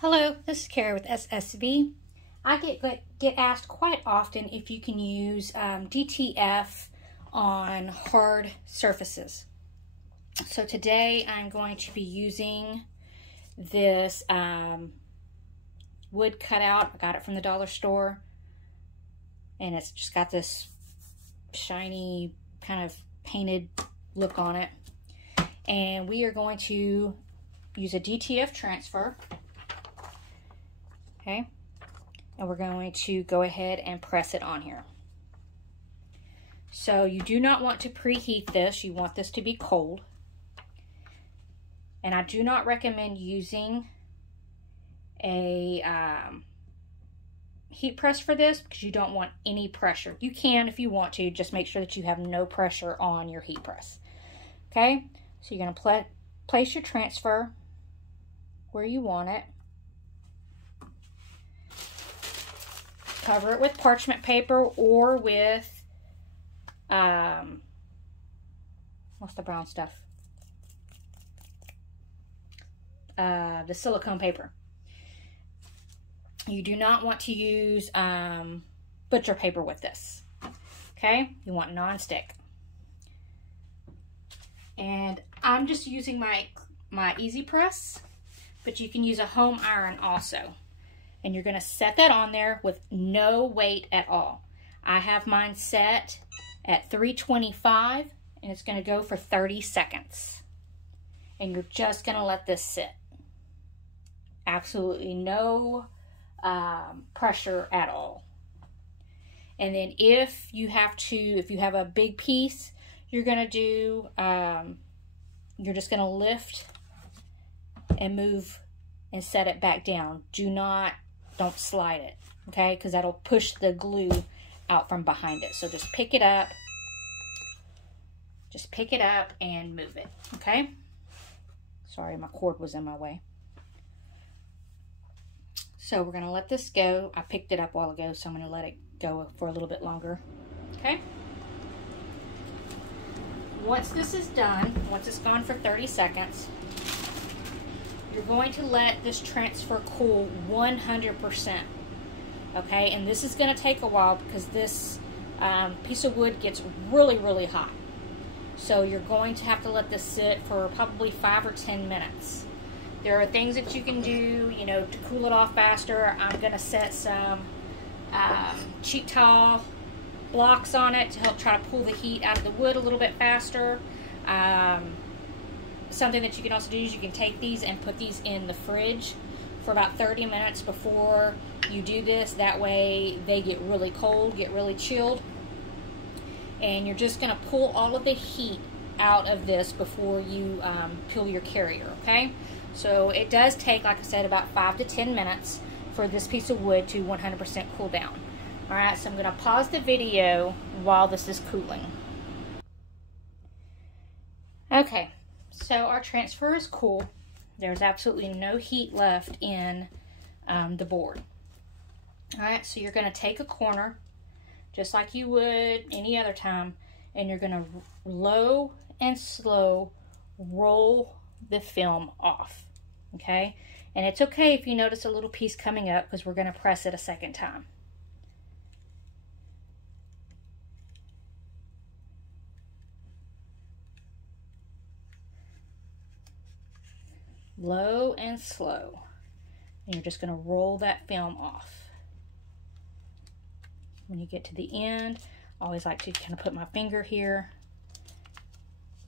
Hello, this is Kara with SSV. I get asked quite often if you can use DTF on hard surfaces. So today I'm going to be using this wood cutout. I got it from the dollar store, and it's just got this shiny kind of painted look on it. And we are going to use a DTF transfer. Okay, and we're going to go ahead and press it on here. So you do not want to preheat this. You want this to be cold. And I do not recommend using a heat press for this because you don't want any pressure. You can if you want to, just make sure that you have no pressure on your heat press. Okay, so you're going to place your transfer where you want it. Cover it with parchment paper or with, what's the brown stuff? The silicone paper. You do not want to use butcher paper with this. Okay, you want non-stick. And I'm just using my Easy Press, but you can use a home iron also. And you're going to set that on there with no weight at all. I have mine set at 325, and it's going to go for 30 seconds. And you're just going to let this sit. Absolutely no pressure at all. And then if you have a big piece, you're going to do, you're just going to lift and move and set it back down. Don't slide it, okay? Because that'll push the glue out from behind it. So just pick it up. Just pick it up and move it, okay? Sorry, my cord was in my way. So we're gonna let this go. I picked it up a while ago, so I'm gonna let it go for a little bit longer, okay? Once this is done, once it's gone for 30 seconds, you're going to let this transfer cool 100%, okay? And this is going to take a while because this piece of wood gets really, really hot. So you're going to have to let this sit for probably 5 or 10 minutes. There are things that you can do, you know, to cool it off faster. I'm going to set some cheap towel blocks on it to help try to pull the heat out of the wood a little bit faster. Something that you can also do is you can take these and put these in the fridge for about 30 minutes before you do this. That way they get really cold, get really chilled. And you're just going to pull all of the heat out of this before you peel your carrier, okay? So it does take, like I said, about 5 to 10 minutes for this piece of wood to 100% cool down. All right, so I'm going to pause the video while this is cooling. Okay. So our transfer is cool. There's absolutely no heat left in the board. All right, so you're going to take a corner, just like you would any other time, and you're going to low and slow roll the film off, okay? And it's okay if you notice a little piece coming up because we're going to press it a second time. Low and slow. And you're just going to roll that film off. When you get to the end, I always like to kind of put my finger here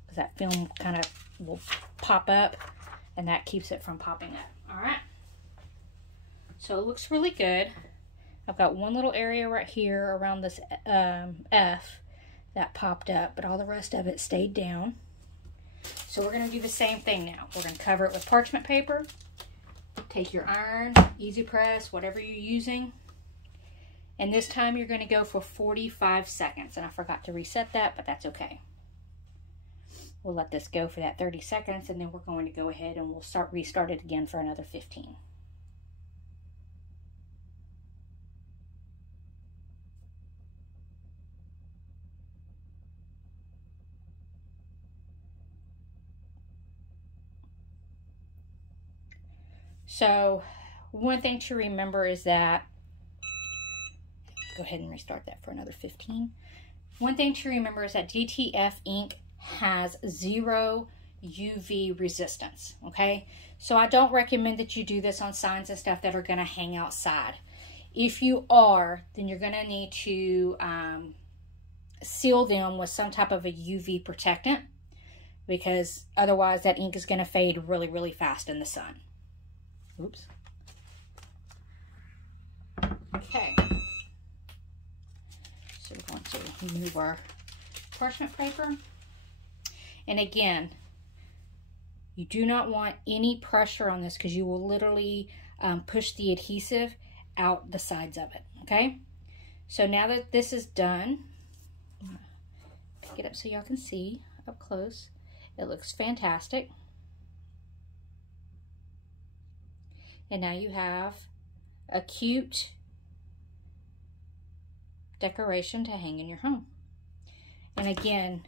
because that film kind of will pop up and that keeps it from popping up. All right. So it looks really good. I've got one little area right here around this F that popped up, but all the rest of it stayed down. So we're going to do the same thing now. We're going to cover it with parchment paper. Take your iron, Easy Press, whatever you're using. And this time you're going to go for 45 seconds. And I forgot to reset that, but that's okay. We'll let this go for that 30 seconds, and then we're going to go ahead and we'll restart it again for another 15. So one thing to remember is that, go ahead and restart that for another 15. One thing to remember is that DTF ink has 0 UV resistance, okay? So I don't recommend that you do this on signs and stuff that are gonna hang outside. If you are, then you're gonna need to seal them with some type of a UV protectant, because otherwise that ink is gonna fade really, really fast in the sun. Oops. Okay. So we're going to remove our parchment paper. And again, you do not want any pressure on this because you will literally push the adhesive out the sides of it, okay? So now that this is done, I'm gonna pick it up so y'all can see up close. It looks fantastic. And now you have a cute decoration to hang in your home. And again,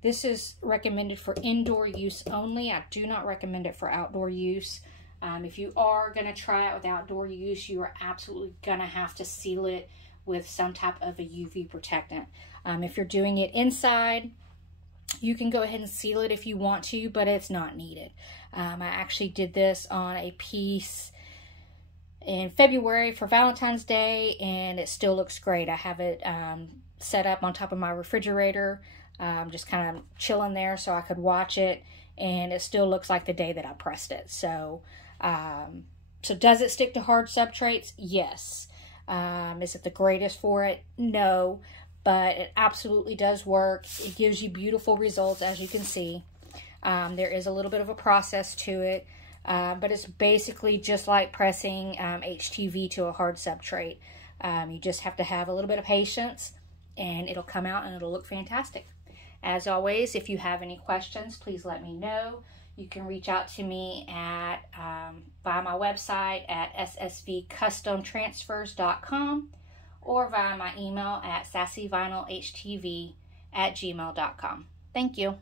this is recommended for indoor use only. I do not recommend it for outdoor use. If you are going to try it with outdoor use, you are absolutely going to have to seal it with some type of a UV protectant. If you're doing it inside, you can go ahead and seal it if you want to, but it's not needed. I actually did this on a piece in February for Valentine's Day, and it still looks great. I have it set up on top of my refrigerator, just kind of chilling there so I could watch it, and it still looks like the day that I pressed it. So, so does it stick to hard substrates? Yes. Is it the greatest for it? No, but it absolutely does work. It gives you beautiful results, as you can see. There is a little bit of a process to it, but it's basically just like pressing HTV to a hard substrate. You just have to have a little bit of patience, and it'll come out and it'll look fantastic. As always, if you have any questions, please let me know. You can reach out to me at via my website at ssvcustomtransfers.com or via my email at sassyvinylhtv@gmail.com. Thank you.